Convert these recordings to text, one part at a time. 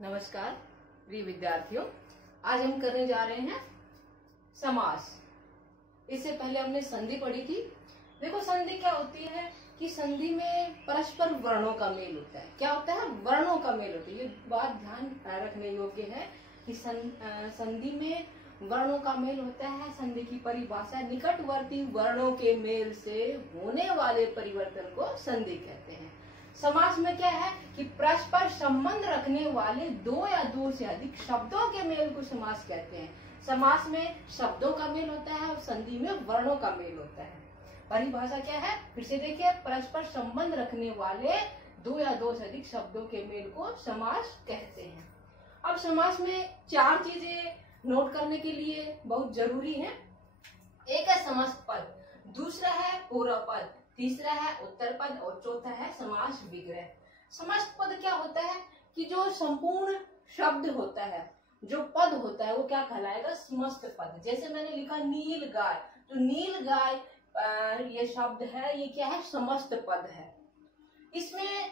नमस्कार प्रिय विद्यार्थियों, आज हम करने जा रहे हैं समास। इससे पहले हमने संधि पढ़ी थी। देखो, संधि क्या होती है कि संधि में परस्पर वर्णों का मेल होता है। क्या होता है? वर्णों का मेल होता है। ये बात ध्यान रखने योग्य है कि संधि में वर्णों का मेल होता है। संधि की परिभाषा निकटवर्ती वर्णों के मेल से होने वाले परिवर्तन को संधि कहते हैं। समास में क्या है कि परस्पर संबंध रखने वाले दो या दो से अधिक शब्दों के मेल को समास कहते हैं। समास में शब्दों का मेल होता है और संधि में वर्णों का मेल होता है। परिभाषा क्या है? फिर से देखिए, परस्पर संबंध रखने वाले दो या दो से अधिक शब्दों के मेल को समास कहते हैं। अब समास में चार चीजें नोट करने के लिए बहुत जरूरी है। एक है समास पद, दूसरा है पूर्व पद, तीसरा है उत्तर पद और चौथा है समास विग्रह। समास पद क्या होता है कि जो संपूर्ण शब्द होता है, जो पद होता है, वो क्या कहलाएगा? समस्त पद। जैसे मैंने लिखा नील गाय, तो नील गाय ये शब्द है, ये क्या है? समस्त पद है। इसमें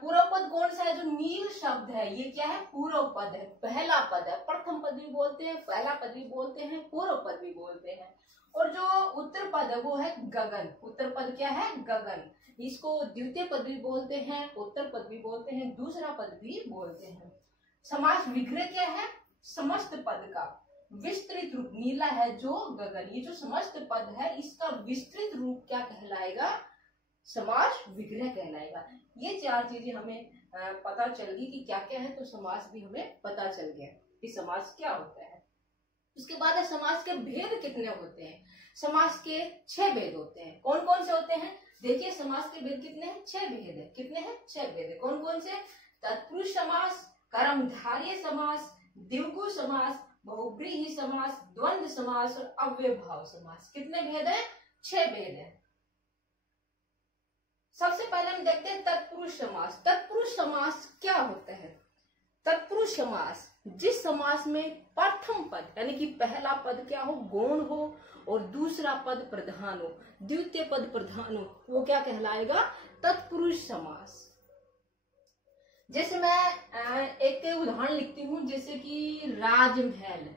पूर्व पद कौन सा है? जो नील शब्द है, ये क्या है? पूर्व पद है, पहला पद है। प्रथम पद भी बोलते हैं, पहला पद भी बोलते हैं, पूर्व पद भी बोलते हैं। और जो उत्तर पद है वो है गगन। उत्तर पद क्या है? गगन। इसको द्वितीय पद भी बोलते हैं, उत्तर पद भी बोलते हैं, दूसरा पद भी बोलते हैं। समास विग्रह क्या है? समस्त पद का विस्तृत रूप। नीला है जो गगन, ये जो समस्त पद है, इसका विस्तृत रूप क्या कहलाएगा? समास विग्रह कहलाएगा। ये चार चीजें हमें पता चल गई कि क्या क्या है, तो समास भी हमें पता चल गया कि समास क्या होता है। उसके बाद है समास के भेद कितने होते हैं। समास के 6 भेद होते हैं। कौन कौन से होते हैं? देखिए, समास के भेद कितने हैं? 6 भेद है। कितने हैं? 6 भेद है। कौन कौन से? तत्पुरुष समास, कर्मधारय समास, द्विगु समास, बहुव्रीहि समास, द्वंद्व समास और अव्ययभाव समास। कितने भेद है? 6 भेद है। सबसे पहले हम देखते हैं तत्पुरुष समास। तत्पुरुष समास क्या होता है? तत्पुरुष समास जिस समास में प्रथम पद यानी कि पहला पद क्या हो? गौण हो और दूसरा पद प्रधान हो, द्वितीय पद प्रधान हो, वो क्या कहलाएगा? तत्पुरुष समास। जैसे मैं एक उदाहरण लिखती हूं, जैसे कि राजमहल।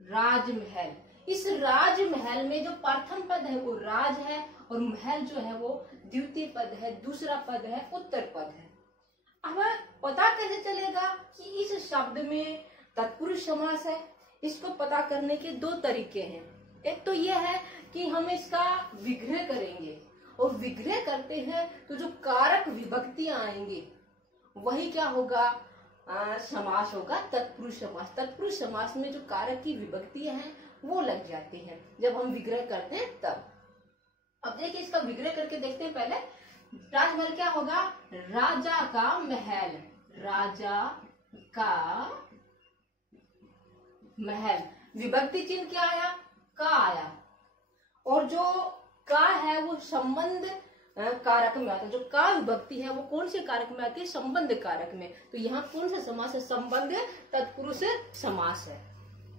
राजमहल, इस राजमहल में जो प्रथम पद है वो राज है और महल जो है वो द्वितीय पद है, दूसरा पद है उत्तर पद है। अब पता कैसे चलेगा कि इस शब्द में तत्पुरुष समास है? इसको पता करने के 2 तरीके हैं। एक तो यह है कि हम इसका विग्रह करेंगे, और विग्रह करते हैं तो जो कारक विभक्तियां आएंगे वही क्या होगा? समास होगा, तत्पुरुष समास। तत्पुरुष समास में जो कारक की विभक्तियां हैं वो लग जाती हैं जब हम विग्रह करते हैं तब। अब देखिए, इसका विग्रह करके देखते हैं। पहले राजमहल क्या होगा? राजा का महल। राजा का महल। विभक्ति चिन्ह क्या आया? का आया। और जो का है वो संबंध कारक में आता है। जो का विभक्ति है वो कौन से कारक में आती है? संबंध कारक में। तो यहाँ कौन सा समास है? संबंध तत्पुरुष समास है।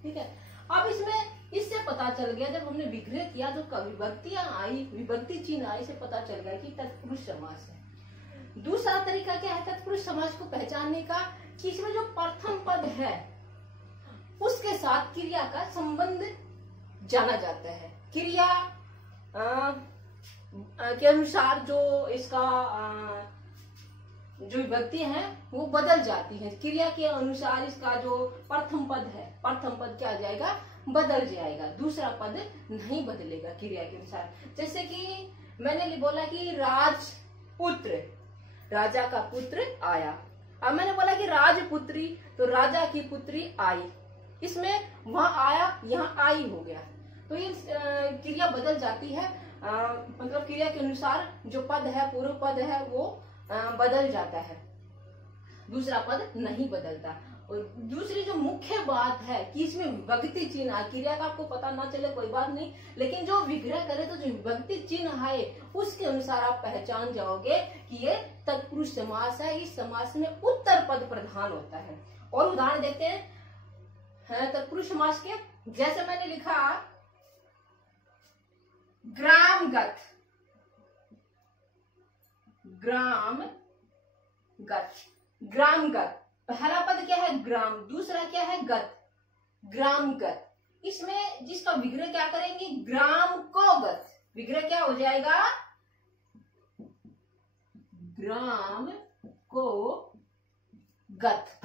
ठीक है। अब इसमें इससे पता चल गया, जब हमने विग्रह किया जो विभक्तियां आई, विभक्ति चिन्ह आई, से पता चल गया कि तत्पुरुष समास है। दूसरा तरीका क्या है तत्पुरुष समास को पहचानने का? कि इसमें जो प्रथम पद है उसके साथ क्रिया का संबंध जाना जाता है। क्रिया के अनुसार जो इसका जो विभक्ति है वो बदल जाती है। क्रिया के अनुसार इसका जो प्रथम पद है, प्रथम पद क्या आ जाएगा? बदल जाएगा, दूसरा पद नहीं बदलेगा क्रिया के अनुसार। जैसे कि मैंने बोला कि राजपुत्र, राजा का पुत्र आया। अब मैंने बोला कि राजपुत्री, तो राजा की पुत्री आई। इसमें वहां आया, यहाँ आई हो गया। तो ये क्रिया बदल जाती है। मतलब क्रिया के अनुसार जो पद है, पूर्व पद है, वो बदल जाता है, दूसरा पद नहीं बदलता। और दूसरी जो मुख्य बात है कि इसमें विभक्ति चिन्ह आए। क्रिया का आपको पता ना चले कोई बात नहीं, लेकिन जो विग्रह करे तो जो विभक्ति चिन्ह आए उसके अनुसार आप पहचान जाओगे कि ये तत्पुरुष समास है। इस समास में उत्तर पद प्रधान होता है। और उदाहरण देखते हैं तत्पुरुष समास के। जैसे मैंने लिखा ग्रामगत, ग्राम गत। ग्राम गत, पहला पद क्या है ग्राम, दूसरा क्या है गत, ग्राम गत। इसमें जिसका विग्रह क्या करेंगे, ग्राम को गत, विग्रह क्या हो जाएगा, ग्राम को गत।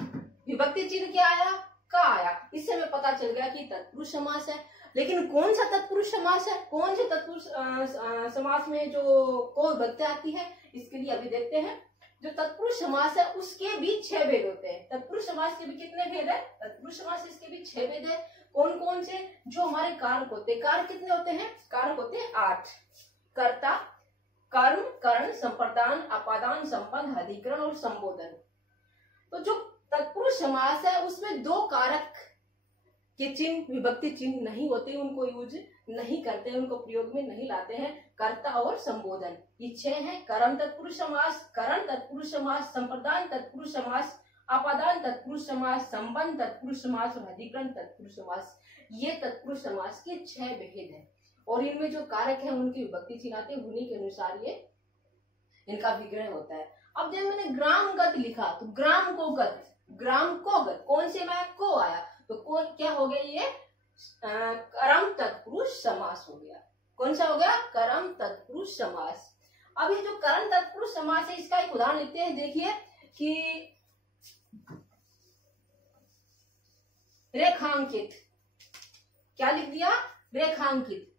विभक्ति चिन्ह क्या आया, का आया। इससे हमें पता चल गया कि तत्पुरुष समास है। लेकिन कौन सा तत्पुरुष समास है, कौन से तत्पुरुष समास में जो को विभक्ति आती है, इसके लिए अभी देखते हैं। जो तत्पुरुष समास है उसके भी 6 भेद होते हैं। तत्पुरुष समास के भी कितने भेद है, तत्पुरुष समास इसके भी 6 भेद है। कौन कौन से, जो हमारे कारक होते हैं, कारक कितने होते हैं, कारक होते हैं 8। कर्ता, कर्म, करण, संप्रदान, अपादान, संबंध, अधिकरण और संबोधन। तो जो तत्पुरुष समास है उसमें 2 कारक के चिन्ह, विभक्ति चिन्ह नहीं होते, उनको यूज नहीं करते, उनको प्रयोग में नहीं लाते हैं, कर्ता और संबोधन। ये 6 हैं, कर्म तत्पुरुष समास, करण तत्पुरुष समास, संप्रदान तत्पुरुष समास, अपादान तत्पुरुष समास, संबंध तत्पुरुष समास और अधिकरण तत्पुरुष समास। ये तत्पुरुष समास के 6 भेद हैं। और इनमें जो कारक है उनकी विभक्ति चिन्ह आते हैं, उन्हीं के अनुसार ये इनका विग्रह होता है। अब जब मैंने ग्राम गत लिखा तो ग्राम को गत, ग्राम को गत, कौन से में को आया, तो को क्या हो गया, ये कर्म तत्पुरुष समास हो गया। कौन सा हो गया, कर्म तत्पुरुष समास। अब ये जो कर्म तत्पुरुष समास है इसका एक उदाहरण लिखते हैं। देखिए कि रेखांकित, क्या लिख दिया, रेखांकित,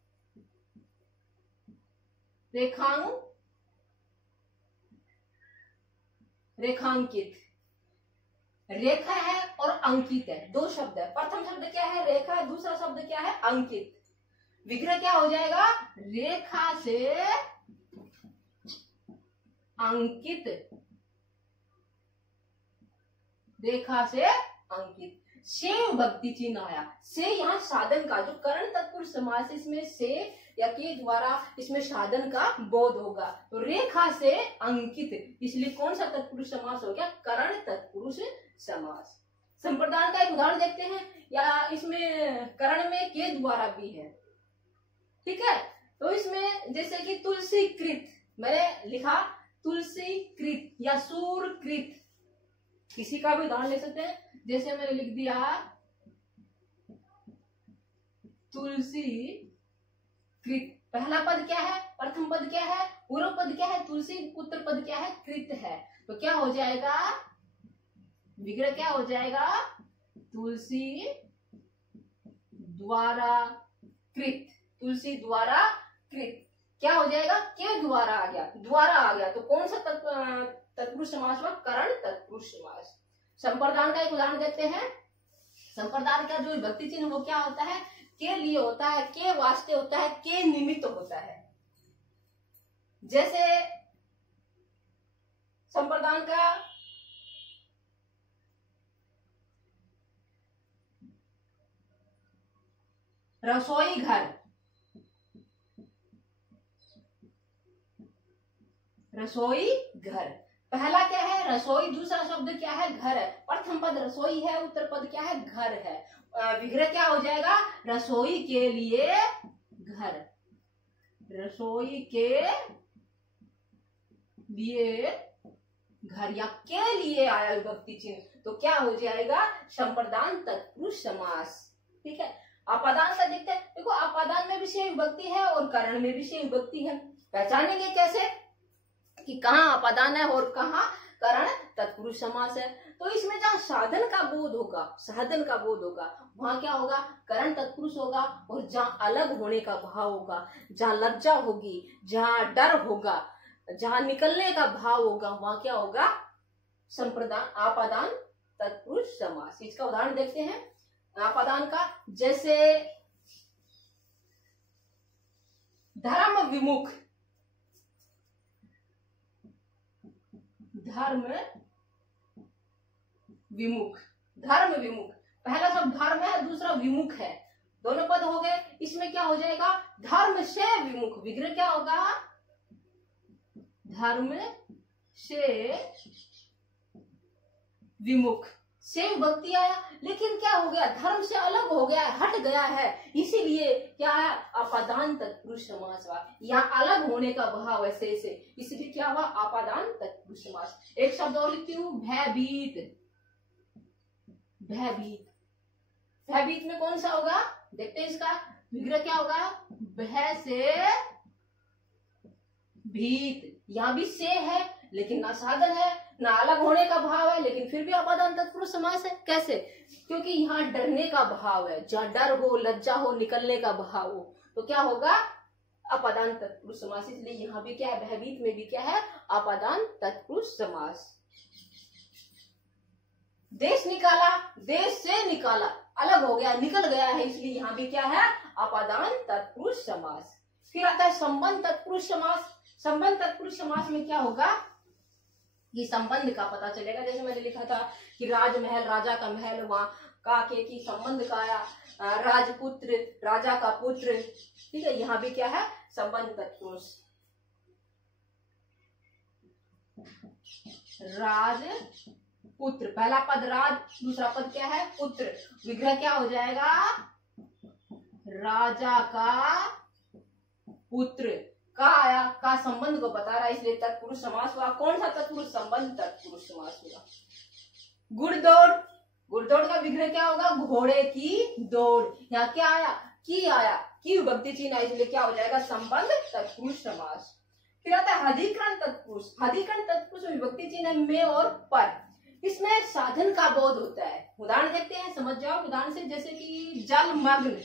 रेखांकित। रेखा है और अंकित है, 2 शब्द है। प्रथम शब्द क्या है, रेखा है, दूसरा शब्द क्या है, अंकित। विग्रह क्या हो जाएगा, रेखा से अंकित, रेखा से अंकित। से विभक्ति चिन्ह आया, से यहाँ साधन का, जो करण तत्पुरुष समास इसमें से या के द्वारा इसमें साधन का बोध होगा। तो रेखा से अंकित, इसलिए कौन सा तत्पुरुष समास हो गया, करण तत्पुरुष समास। संप्रदान का एक उदाहरण देखते हैं, या इसमें करण में के द्वारा भी है, ठीक है। तो इसमें जैसे कि तुलसी कृत, मैंने लिखा तुलसी कृत या सूरकृत, किसी का भी उदाहरण ले सकते हैं। जैसे मैंने लिख दिया तुलसी कृत, पहला पद क्या है, प्रथम पद क्या है, पूर्व पद क्या है तुलसी, उत्तर पद क्या है कृत है। तो क्या हो जाएगा, विग्रह क्या हो जाएगा, तुलसी द्वारा कृत, तुलसी द्वारा कृत। क्या हो जाएगा, के द्वारा आ गया, द्वारा आ गया। तो कौन सा तत्पुरुष समास हुआ, करण तत्पुरुष समास। संप्रदान का एक उदाहरण देखते हैं। संप्रदान का जो विभक्ति चिन्ह वो क्या होता है, के लिए होता है, के वास्ते होता है, के निमित्त होता है। जैसे संप्रदान का रसोई घर, रसोई घर, पहला क्या है रसोई, दूसरा शब्द क्या है घर है। प्रथम पद रसोई है, उत्तर पद क्या है घर है। विग्रह क्या हो जाएगा, रसोई के लिए घर, रसोई के लिए घर, या के लिए आया विभक्ति चिन्ह, तो क्या हो जाएगा, संप्रदान तत्पुरुष समास। ठीक है, अपादान का देखते हैं। देखो अपादान में विषय विभक्ति है और करण में विषय विभक्ति है। पहचानेंगे कैसे कि कहाँ अपादान है और कहाँ करण तत्पुरुष समास है। तो इसमें जहाँ साधन का बोध होगा, साधन का बोध होगा, वहां क्या होगा, करण तत्पुरुष होगा। और जहाँ अलग होने का भाव होगा, जहाँ लज्जा होगी, जहाँ डर होगा, जहाँ निकलने का भाव होगा, वहां क्या होगा, संप्रदान आपादान तत्पुरुष समास। इसका उदाहरण देखते हैं आपादान का। जैसे धर्म विमुख, धर्म विमुख, धर्म विमुख, पहला शब्द धर्म है, दूसरा विमुख है, दोनों पद हो गए। इसमें क्या हो जाएगा, धर्म से विमुख। विग्रह क्या होगा, धर्म से विमुख, से विभक्ति आया, लेकिन क्या हो गया, धर्म से अलग हो गया, हट गया है, इसीलिए क्या है, आपादान तत्पुरुष समास हुआ। यहाँ अलग होने का भाव है से, इसलिए क्या हुआ, आपादान तत्पुरुष समास। एक शब्द और लिखती हूँ, भयभीत। भयभीत, भयभीत में कौन सा होगा, देखते हैं इसका विग्रह क्या होगा, भय से भीत। यहाँ भी से है लेकिन ना साधन है, ना अलग होने का भाव है, लेकिन फिर भी आपादान तत्पुरुष समास है। कैसे, क्योंकि यहाँ डरने का भाव है, जहाँ डर हो, लज्जा हो, निकलने का भाव हो, तो क्या होगा, आपादान तत्पुरुष समास। इसलिए यहाँ भी क्या है, भयभीत में भी क्या है, आपादान तत्पुरुष समास। देश निकाला, देश से निकाला, अलग हो गया, निकल गया है, इसलिए यहाँ भी क्या है, आपादान तत्पुरुष समास। फिर आता है संबंध तत्पुरुष समास। संबंध तत्पुरुष समास में क्या होगा, ये संबंध का पता चलेगा। जैसे मैंने लिखा था कि राजमहल, राजा का महल, वहां का के की संबंध का आया, राजपुत्र, राजा का पुत्र, ठीक है, यहाँ भी क्या है, संबंध तत्पुरुष। राज पुत्र, पहला पद राज, दूसरा पद क्या है, पुत्र, विग्रह क्या हो जाएगा, राजा का पुत्र। का आया, का संबंध को बता रहा है, इसलिए तत्पुरुष समास हुआ। कौन सा तत्पुरुष, संबंध तत्पुरुष समास हुआ। गुड़दौड़, गुड़दौड़ का विग्रह क्या होगा, घोड़े की दौड़। यहाँ क्या आया, की आया, की विभक्ति चिन्ह, इसलिए क्या हो जाएगा, संबंध तत्पुरुष समास। फिर आता है अधिकरण तत्पुरुष। अधिकरण तत्पुरुष में विभक्ति चिन्ह है में और पर, इसमें साधन का बोध होता है। उदाहरण देखते हैं, समझ जाओ उदाहरण से, जैसे कि जलमग्न,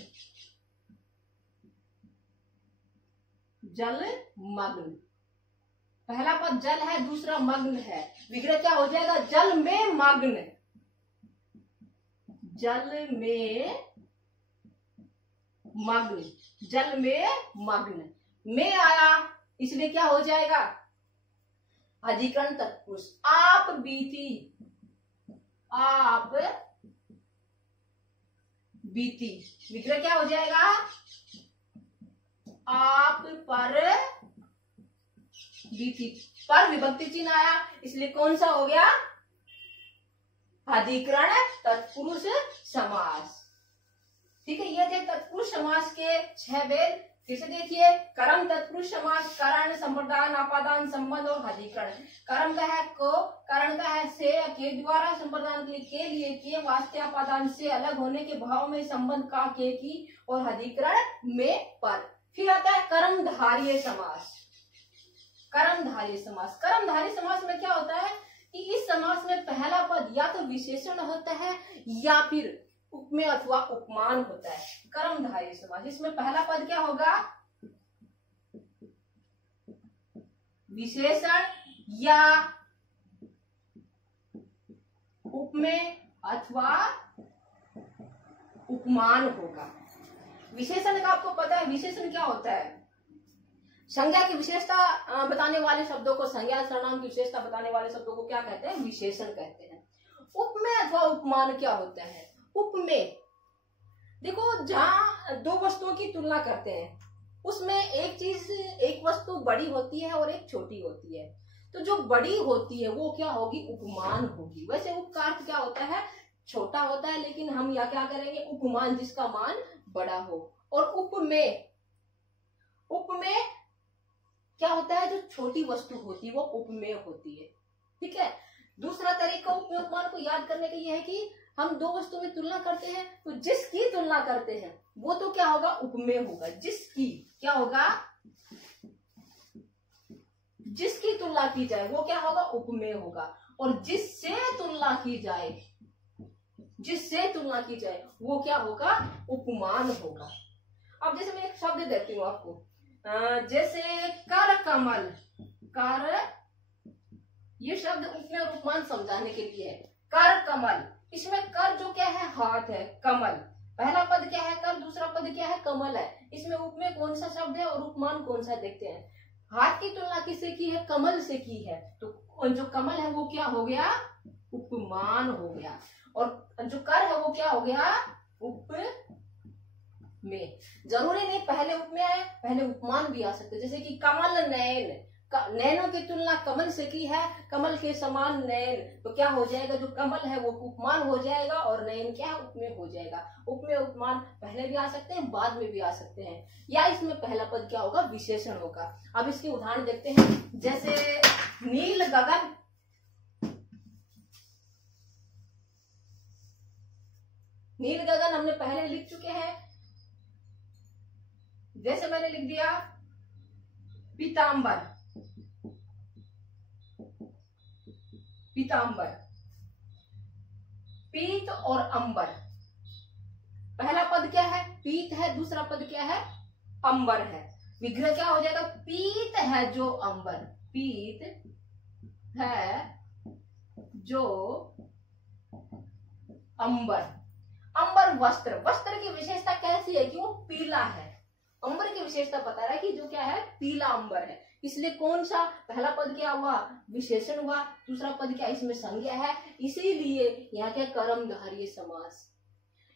जलमग्न, पहला पद जल है, दूसरा मग्न है, विग्रह क्या हो जाएगा, जल में मग्न। जल में मग्न, जल में मग्न, में आया, इसलिए क्या हो जाएगा, अधिकरण तत्पुरुष। आप बीती, आप बीती, विग्रह क्या हो जाएगा, आप पर बीती। पर विभक्ति चिन्ह आया, इसलिए कौन सा हो गया, अधिकरण तत्पुरुष समास। ठीक है, ये थे तत्पुरुष समास के 6 भेद। फिर से देखिए, कर्म तत्पुरुष समास, करण, संप्रदान, आपादान, संबंध और अधिकरण। कर्म का है को, करण का है से, के द्वारा, संप्रदान के लिए के, वास्ते, आपादान से अलग होने के भाव में, संबंध का के की, और अधिकरण में पर। फिर आता है कर्मधारय समास। कर्मधारय समास, कर्मधारय समास में क्या होता है कि इस समास में पहला पद या तो विशेषण होता है या फिर उपमेय अथवा उपमान होता है। कर्मधारय समास, इसमें पहला पद क्या होगा, विशेषण या उपमेय अथवा उपमान होगा। विशेषण का आपको पता है, विशेषण क्या होता है, संज्ञा की विशेषता बताने वाले शब्दों को, संज्ञा सर्वनाम की विशेषता बताने वाले शब्दों को क्या कहते हैं, विशेषण कहते हैं। उपमेय अथवा उपमान क्या होता है, उपमेय, देखो जहां दो वस्तुओं की तुलना करते हैं, उसमें एक चीज, एक वस्तु बड़ी होती है और एक छोटी होती है, तो जो बड़ी होती है वो क्या होगी, उपमान होगी। वैसे उप का अर्थ क्या होता है, छोटा होता है, लेकिन हम या क्या करेंगे, उपमान, जिसका मान बड़ा हो। और उपमेय, उपमेय क्या होता है, जो छोटी वस्तु होती है वो उपमेय होती है। ठीक है, दूसरा तरीका उपमेय उपमान को याद करने का यह है कि हम दो वस्तुओं में तुलना करते हैं, तो जिसकी तुलना करते हैं वो तो क्या होगा, उपमेय होगा। जिसकी क्या होगा, जिसकी तुलना की जाए वो क्या होगा, उपमेय होगा। और जिससे तुलना की जाए, जिससे तुलना की जाए वो क्या होगा, उपमान होगा। अब जैसे मैं एक शब्द देती हूँ आपको, जैसे कर कमल, कर, ये शब्द उपमेय और उपमान समझाने के लिए है। कर कमल, इसमें कर जो क्या है, हाथ है, कमल पहला पद क्या है, कर, दूसरा पद क्या है, कमल है। इसमें उपमेय कौन सा शब्द है और उपमान कौन सा, देखते हैं। हाथ की तुलना किससे की है, कमल से की है, तो जो कमल है वो क्या हो गया, उपमान हो गया। और जो कर है वो क्या हो गया, उपमेय। जरूरी नहीं पहले उपमेय आए, पहले उपमान भी आ सकते, जैसे कि कमल नयन, नैनों की तुलना कमल से की है, कमल के समान नैन, तो क्या हो जाएगा, जो कमल है वो उपमान हो जाएगा और नैन क्या है, उपमेय हो जाएगा। उपमेय उपमान पहले भी आ सकते हैं, बाद में भी आ सकते हैं, या इसमें पहला पद क्या होगा, विशेषण होगा। अब इसके उदाहरण देखते हैं, जैसे नील गगन, नील गगन हमने पहले लिख चुके हैं। जैसे मैंने लिख दिया पीतांबर, पीतांबर, पीत और अंबर, पहला पद क्या है, पीत है, दूसरा पद क्या है, अंबर है। विग्रह क्या हो जाएगा, पीत है जो अंबर, पीत है जो अंबर। अंबर वस्त्र, वस्त्र की विशेषता कैसी है कि वो पीला है। अंबर की विशेषता बता रहा है कि जो क्या है, पीला अंबर है। इसलिए कौन सा, पहला पद क्या हुआ, विशेषण हुआ, दूसरा पद क्या, इसमें संज्ञा है, इसीलिए यहाँ क्या, कर्मधारय समास।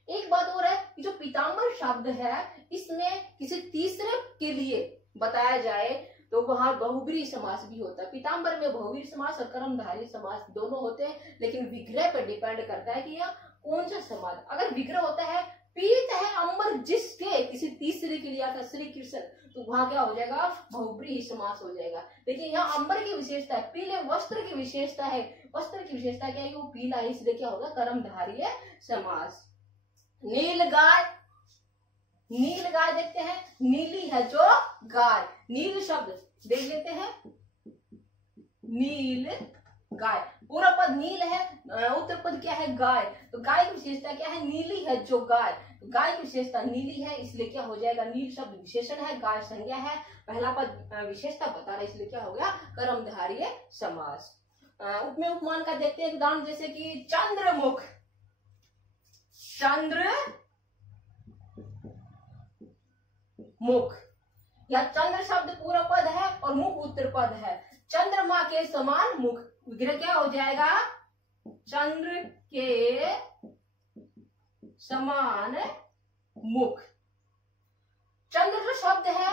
एक बात और है कि जो पीतांबर शब्द है, इसमें किसी तीसरे के लिए बताया जाए तो वहां बहुब्रीहि समास भी होता है। पीतांबर में बहुब्रीहि समास और कर्मधारय समास दोनों होते हैं, लेकिन विग्रह पर डिपेंड करता है कि यह कौन सा समास। अगर विग्रह होता है पीत है अंबर जिसके, किसी तीसरे के लिए आता श्री कृष्ण, तो वहां क्या हो जाएगा, बहुब्रीहि समास हो जाएगा। देखिए यहाँ अंबर की विशेषता है, पीले वस्त्र की विशेषता है, वस्त्र की विशेषता क्या है, वो पीला है, इसलिए क्या होगा, कर्मधारय समास। नील गाय, नील गाय देखते हैं, नीली है जो गाय, नील शब्द देख लेते हैं, नील गाय, पूरा पद नील है, उत्तर पद क्या है, गाय, तो गाय की विशेषता क्या है, नीली है जो गाय, तो गाय की विशेषता नीली है, इसलिए क्या हो जाएगा, नील शब्द विशेषण है, गाय संज्ञा है, पहला पद विशेषता बता रहा है, इसलिए क्या हो गया, कर्मधारय समास। उपमेय उपमान का देखते हैं उदाहरण, जैसे कि चंद्रमुख, चंद्र मुख, या चंद्र शब्द पूरा पद है और मुख उत्तर पद है, चंद्रमा के समान मुख, विग्रह क्या हो जाएगा, चंद्र के समान मुख। चंद्र जो शब्द है,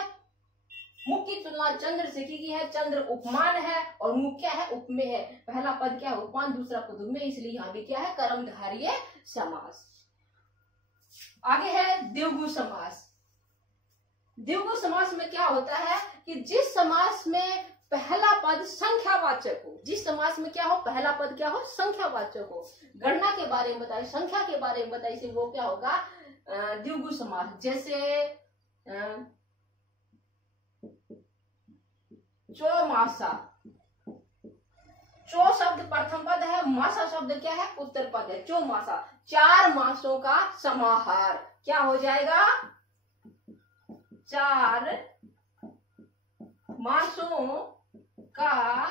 मुख की तुलना चंद्र से की गई है, चंद्र उपमान है और मुख क्या है, उपमेय है, पहला पद क्या है, उपमान, दूसरा पद उपमेय, इसलिए यहां भी क्या है, कर्मधारय समास। आगे है द्विगु समास। द्विगु समास में क्या होता है कि जिस समास में पहला पद संख्यावाचक हो, जिस समास में क्या हो, पहला पद क्या हो, संख्यावाचक हो, गणना के बारे में बताए, संख्या के बारे में बताए, इसे वो क्या होगा, द्विगु समास। जैसे चौमासा, चौ शब्द प्रथम पद है, मासा शब्द क्या है, उत्तर पद है, चौमासा, 4 मासों का समाहार, क्या हो जाएगा, 4 मासों का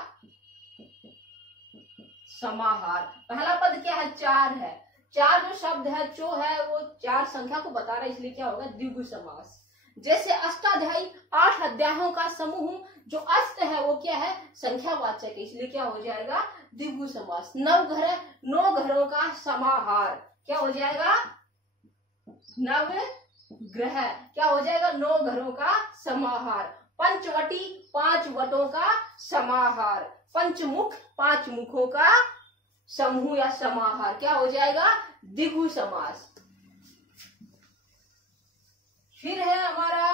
समाहार। पहला पद क्या है, 4 है, 4 जो शब्द है, चो है, वो 4 संख्या को बता रहा है, इसलिए क्या होगा, द्विगु समास। जैसे अष्टाध्यायी, 8 अध्यायों का समूह, जो अष्ट है वो क्या है, संख्यावाचक है, इसलिए क्या हो जाएगा, द्विगु समास। 9 घर है, 9 घरों का समाहार, क्या हो जाएगा, नव ग्रह, क्या हो जाएगा, 9 घरों का समाहार। पंचवटी, 5 वटों का समाहार, पंचमुख, 5 मुखों का समूह या समाहार, क्या हो जाएगा, द्विगु समास। फिर है हमारा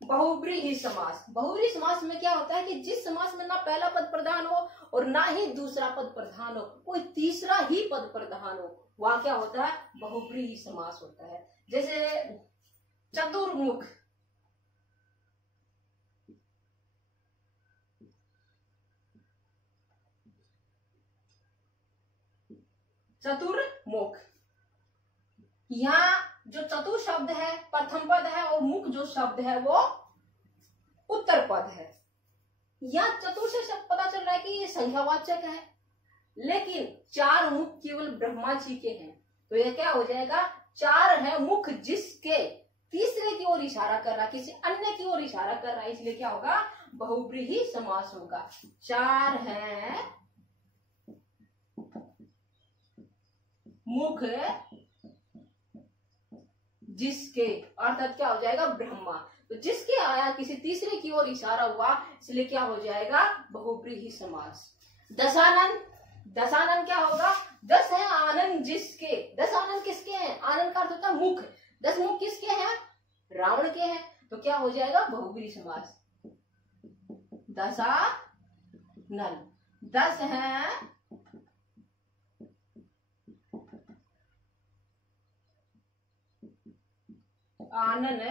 बहुब्रीहि समास। बहुब्रीहि समास में क्या होता है कि जिस समास में ना पहला पद प्रधान हो और ना ही दूसरा पद प्रधान हो, कोई तीसरा ही पद प्रधान हो, वहां क्या होता है, बहुब्रीहि समास होता है। जैसे चतुर्मुख, चतुर्मुख, यहाँ जो चतुर शब्द है प्रथम पद है और मुख जो शब्द है वो उत्तर पद है। यहाँ चतुर से शब्द पता चल रहा है कि ये संख्यावाचक है, लेकिन 4 मुख केवल ब्रह्मा जी के हैं, तो यह क्या हो जाएगा, 4 है मुख जिसके, तीसरे की ओर इशारा कर रहा है, किसी अन्य की ओर इशारा कर रहा है, इसलिए क्या होगा, बहुब्रीहि समास होगा। 4 है मुख जिसके, अर्थात क्या हो जाएगा, ब्रह्मा, तो जिसके आया किसी तीसरे की ओर इशारा हुआ, इसलिए क्या हो जाएगा, बहुव्रीहि समास। दशानन, दशानन क्या होगा, 10 है आनंद जिसके, 10 आनंद किसके हैं, आनंद का अर्थ होता है मुख, 10 मुख किसके हैं, रावण के हैं, तो क्या हो जाएगा, बहुव्रीहि समास। दशानन, 10 है आनंद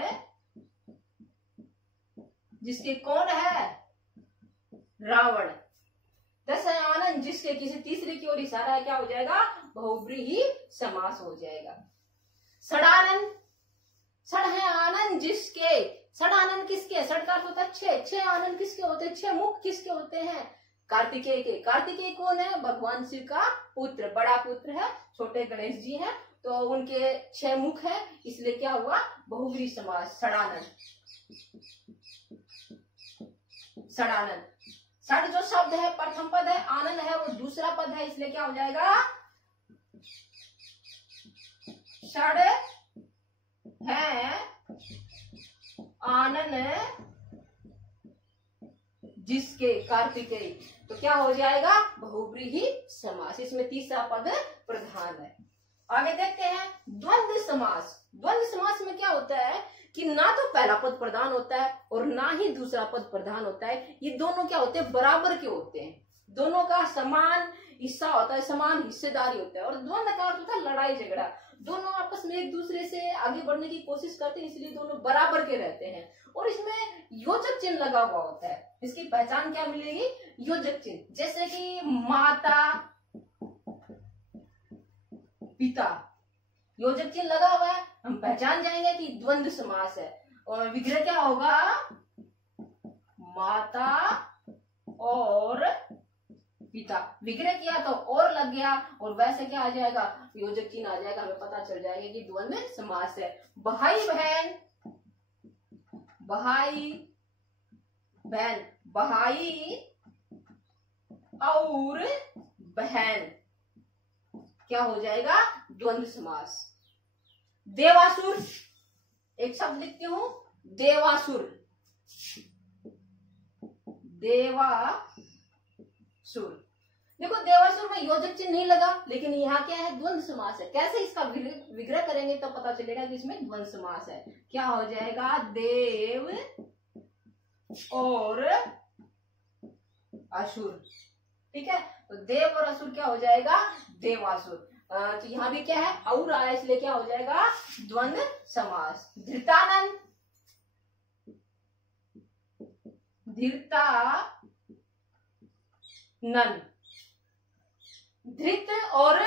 जिसके कौन है, रावण, 10 है आनंद जिसके किसी तीसरे की ओर इशारा है, क्या हो जाएगा, बहुव्रीहि समास हो जाएगा। षडानन, षड है आनंद जिसके, षड आनंद किसके, षड का अर्थ होता है 6, 6 आनंद किसके होते हैं, 6 मुख किसके होते हैं, कार्तिकेय के। कार्तिकेय कौन है, भगवान शिव का पुत्र, बड़ा पुत्र है, छोटे गणेश जी हैं, तो उनके 6 मुख है, इसलिए क्या हुआ, बहुव्रीहि समास, षडानन। षडानन, षड जो शब्द है प्रथम पद है, आनंद है वो दूसरा पद है, इसलिए क्या हो जाएगा, षड है आनंद जिसके, कार्तिकेय, तो क्या हो जाएगा, बहुव्रीहि समास। इसमें तीसरा पद प्रधान है। आगे देखते हैं द्वंद्व समास। द्वंद्व समास में क्या होता है कि ना तो पहला पद प्रधान होता है और ना ही दूसरा पद प्रधान होता है, ये दोनों क्या होते हैं, बराबर के होते हैं, दोनों का समान हिस्सा होता है, समान हिस्सेदारी होता है। और द्वंद्व का अर्थ होता है लड़ाई झगड़ा, दोनों आपस में एक दूसरे से आगे बढ़ने की कोशिश करते हैं, इसलिए दोनों बराबर के रहते हैं। और इसमें योजक चिन्ह लगा हुआ होता है, इसकी पहचान क्या मिलेगी, योजक चिन्ह, जैसे कि माता पिता, योजक चिन्ह लगा हुआ है, हम पहचान जाएंगे कि द्वंद्व समास है। और विग्रह क्या होगा, माता और पिता, विग्रह किया तो और लग गया, और वैसे क्या आ जाएगा, योजक चिन्ह आ जाएगा, हमें पता चल जाएगा कि द्वंद्व समास है। भाई बहन, भाई बहन, भाई और बहन, क्या हो जाएगा, द्वंद्व समास। देवासुर, एक शब्द लिखती हूं, देवासुर, देवासुर। देखो देवासुर में योजक चिन्ह नहीं लगा, लेकिन यहाँ क्या है, द्वंद्व समास है। कैसे इसका विग्रह करेंगे तो पता चलेगा कि इसमें द्वंद्व समास है। क्या हो जाएगा, देव और असुर, ठीक है, तो देव और असुर क्या हो जाएगा, देवासुर। तो यहाँ भी क्या है, और आया, इसलिए क्या हो जाएगा, द्वंद्व समास। धृतानन, धृतानन, धृत और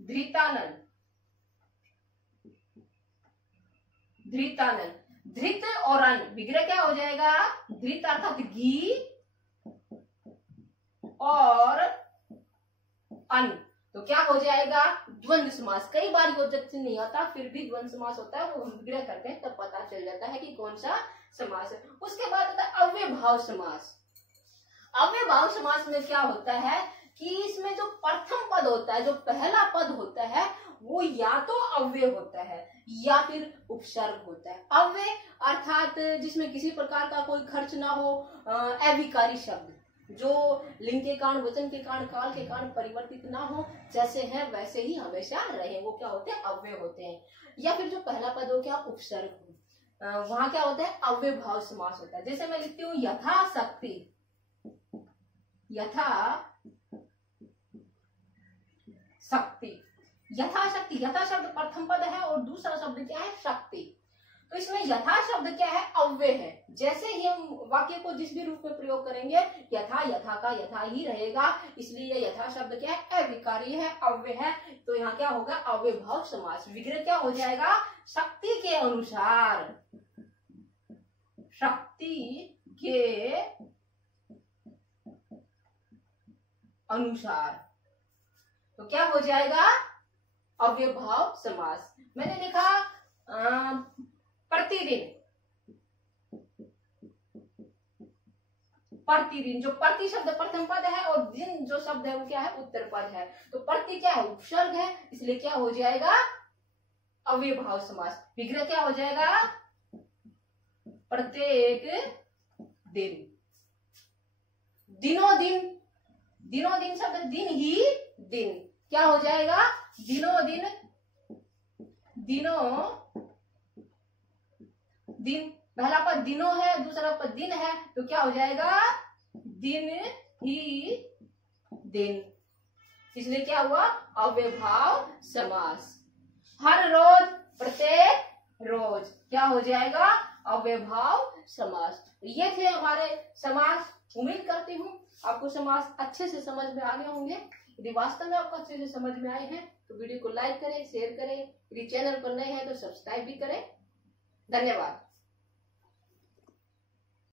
धृतानन, धृतानन, धृत और अन, विग्रह क्या हो जाएगा, धृत अर्थात घी और अन, तो क्या हो जाएगा, द्वंद्व समास। कई बार योजक चिन्ह नहीं आता, फिर भी द्वंद्व समास होता है, वो हम विग्रह करते हैं तब पता चल जाता है कि कौन सा समास है। उसके बाद होता है अव्ययभाव समास। अव्ययभाव समास में क्या होता है कि इसमें जो प्रथम पद होता है, जो पहला पद होता है, वो या तो अव्यय होता है या फिर उपसर्ग होता है। अव्यय अर्थात जिसमें किसी प्रकार का कोई खर्च ना हो, अविकारी शब्द, जो लिंग के कारण, वचन के कारण, काल के कारण परिवर्तित ना हो, जैसे हैं वैसे ही हमेशा रहे, वो क्या होते हैं, अव्यय होते हैं। या फिर जो पहला पद हो क्या, उपसर्ग हो, वहां क्या होता है, अव्ययभाव समास होता है। जैसे मैं लिखती हूँ यथाशक्ति, यथाशक्ति, यथाशक्ति, यथा शब्द प्रथम पद है और दूसरा शब्द क्या है, शक्ति। तो इसमें यथा शब्द क्या है, अव्यय है। जैसे ही हम वाक्य को जिस भी रूप में प्रयोग करेंगे, यथा, यथा का यथा ही रहेगा, इसलिए यथा शब्द क्या है, अविकारी है, अव्यय है, तो यहाँ क्या होगा, अव्ययभाव समास। विग्रह क्या हो जाएगा, शक्ति के अनुसार, शक्ति के अनुसार, तो क्या हो जाएगा, अव्ययभाव समास। मैंने लिखा प्रतिदिन, प्रतिदिन, जो प्रति शब्द प्रथम पद है और दिन जो शब्द है वो क्या है, उत्तर पद है। तो प्रति क्या है, उपसर्ग है, इसलिए क्या हो जाएगा, अव्ययभाव समास। विग्रह क्या हो जाएगा, प्रत्येक दिन। दिनों दिन, दिनों दिन शब्द दिन ही दिन, क्या हो जाएगा? दिनों दिन, दिनों दिन, पहला पद दिनों है, दूसरा पद दिन है, तो क्या हो जाएगा? दिन ही दिन। इसलिए क्या हुआ? अव्ययभाव समास। हर रोज, प्रत्येक रोज, क्या हो जाएगा? अव्ययभाव समास। ये थे हमारे समास। उम्मीद करती हूँ आपको समास अच्छे से समझ में आ गए होंगे। यदि वास्तव में आपको अच्छे से समझ में आए हैं तो वीडियो को लाइक करें, शेयर करें। यदि चैनल पर नए हैं तो सब्सक्राइब भी करें। धन्यवाद।